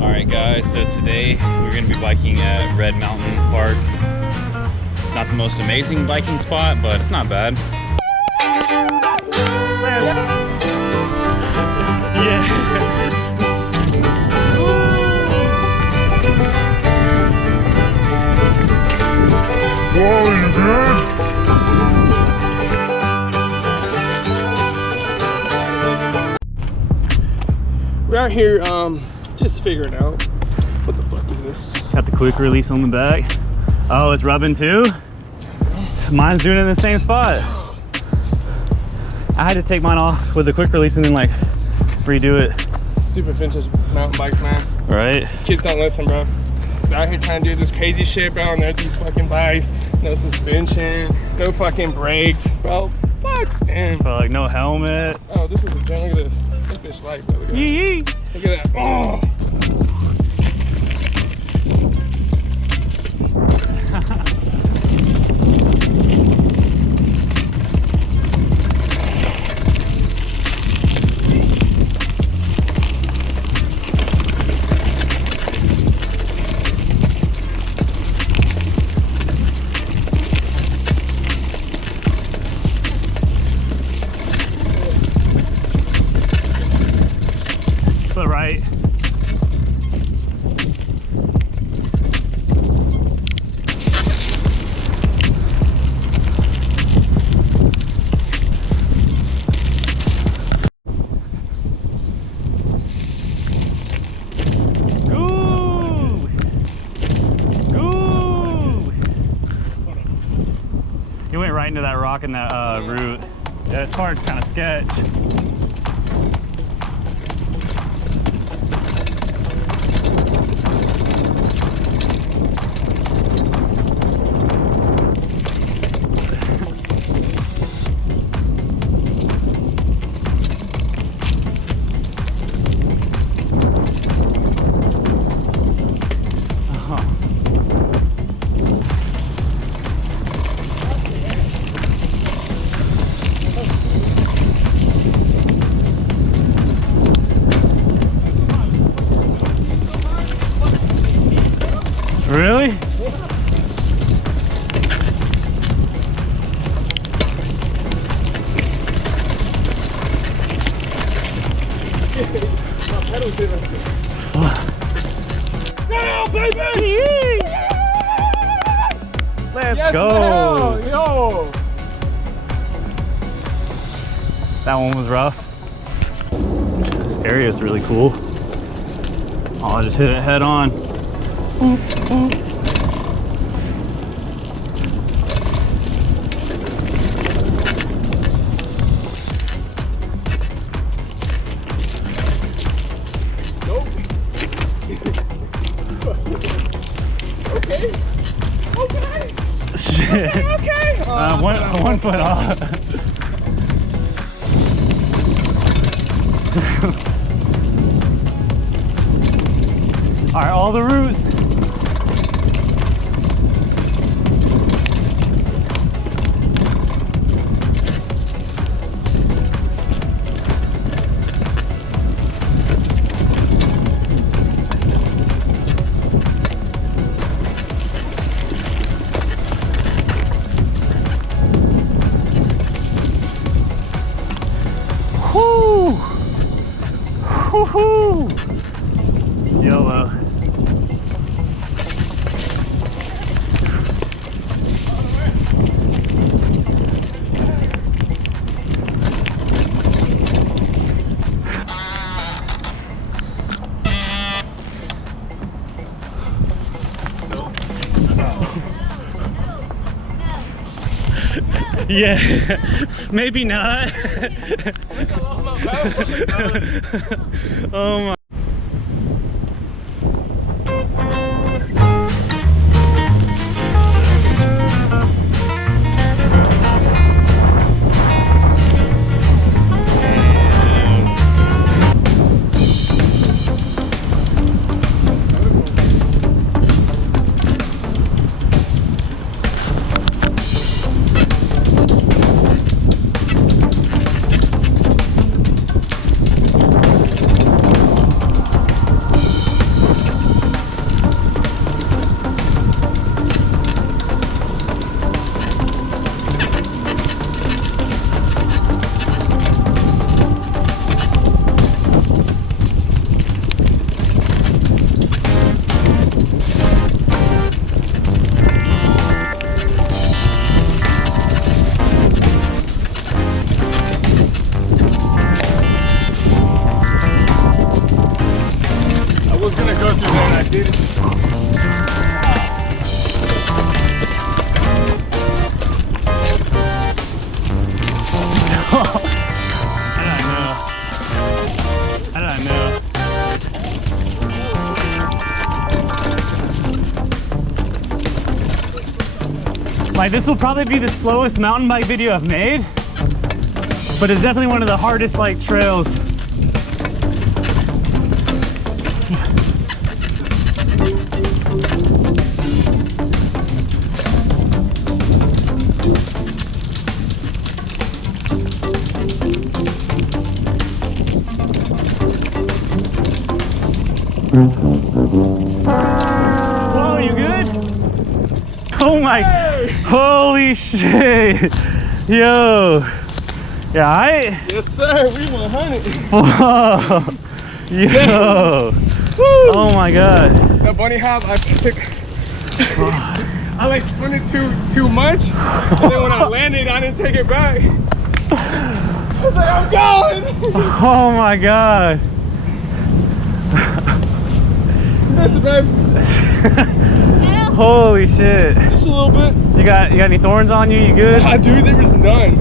Alright guys, so today we're going to be biking at Red Mountain Park. It's not the most amazing biking spot, but it's not bad. Yeah. Whoa, you good? We're out here just figuring out what the fuck is this. Got the quick release on the back. Oh, it's rubbing too? Mine's doing it in the same spot. I had to take mine off with the quick release and then like redo it. Stupid vintage mountain bikes, man. Right? These kids don't listen, bro. They're out here trying to do this crazy shit, bro, and they're these fucking bikes. No suspension, no fucking brakes, bro. Fuck them. But like no helmet. Oh, this is a gem. Look at this. This bitch light, bro. Look at that. Look at that. Oh. Right. You went right into that rock in that route. Yeah, this part's kind of sketch. Really? Go, baby! Let's go! Yo! That one was rough. This area is really cool. Oh, I just hit it head on. Okay. Okay. Shit. Okay. One foot off. All right, all the routes. Whoo! Woohoo! YOLO. Yeah, maybe not. Oh my. back, dude. How did I know? Like, this will probably be the slowest mountain bike video I've made, but it's definitely one of the hardest like trails. Whoa, you good? Oh my, holy shit. Yo. Yeah, Yes, sir. We 100. Whoa. Yo. Oh my god. That bunny hop, I took. I like spun it too much, and then when I landed, I didn't take it back. I was like, I'm going. Oh my god. That's it, babe. Holy shit. Just a little bit. You got any thorns on you? You good? Dude, there was none.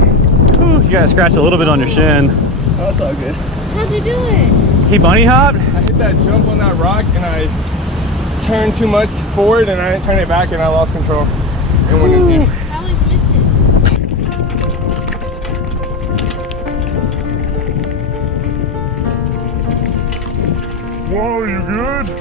Whew, you got scratched a little bit on your shin. Oh, that's all good. How'd you do it? He bunny hopped? I hit that jump on that rock and I turned too much forward and I didn't turn it back and I lost control. And went in there. I always miss it. Whoa, you good?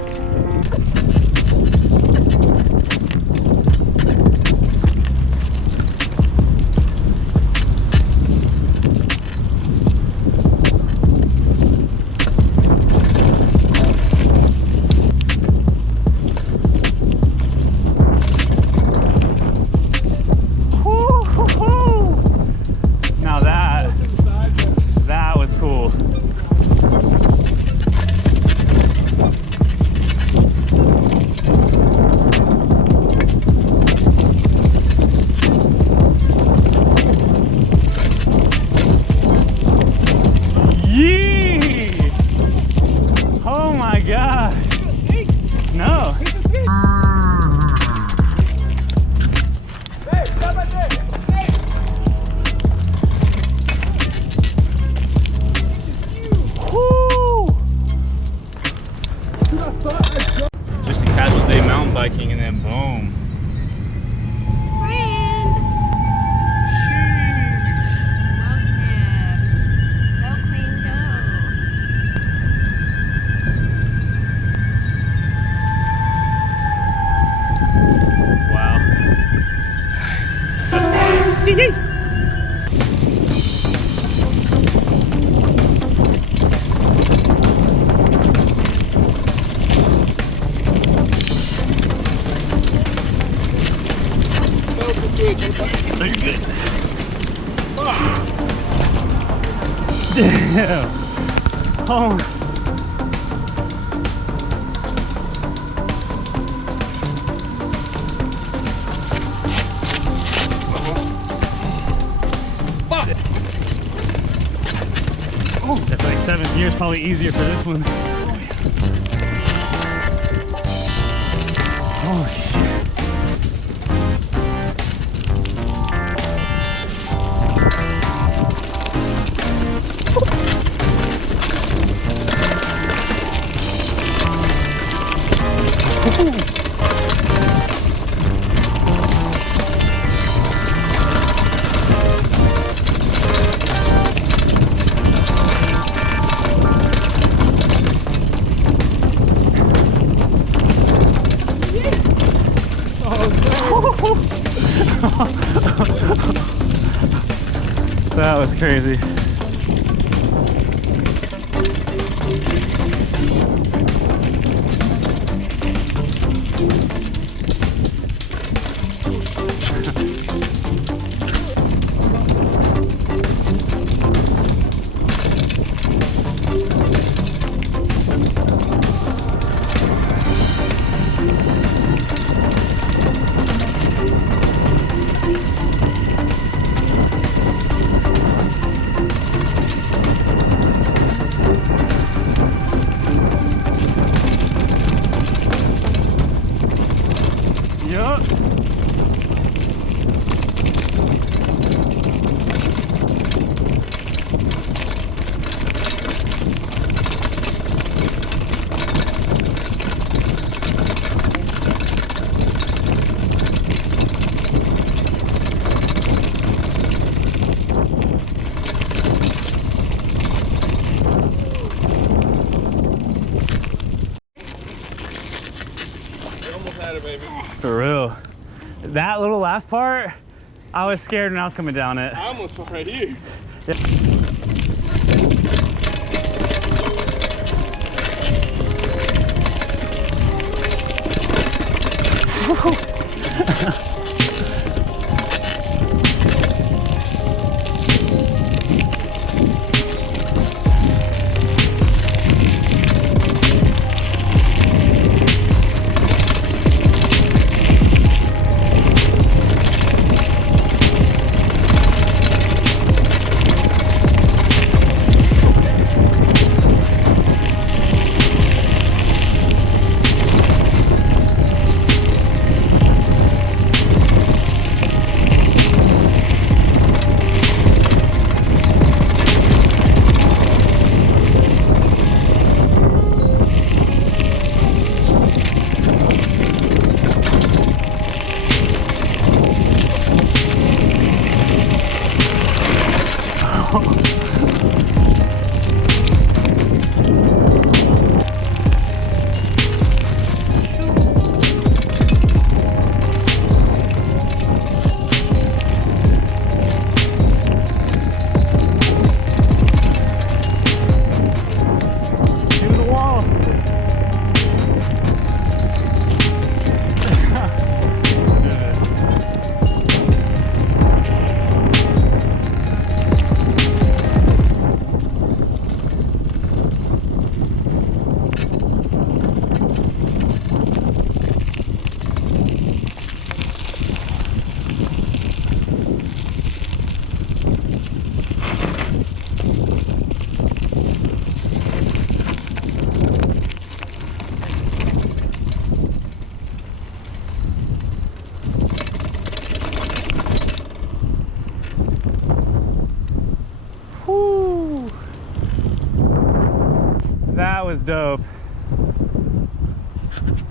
Now that was cool. Yee! Oh my god. No. Hey, stop right there. Hey. Woo! Just a casual day mountain biking and then boom. Friend. Love him. Go, Queen, go. Wow. So you're good. Damn. Oh. That's like 7th year is probably easier for this one. Holy shit. That was crazy. Atta baby. For real. That little last part, I was scared when I was coming down it. I almost fell right here. That was dope.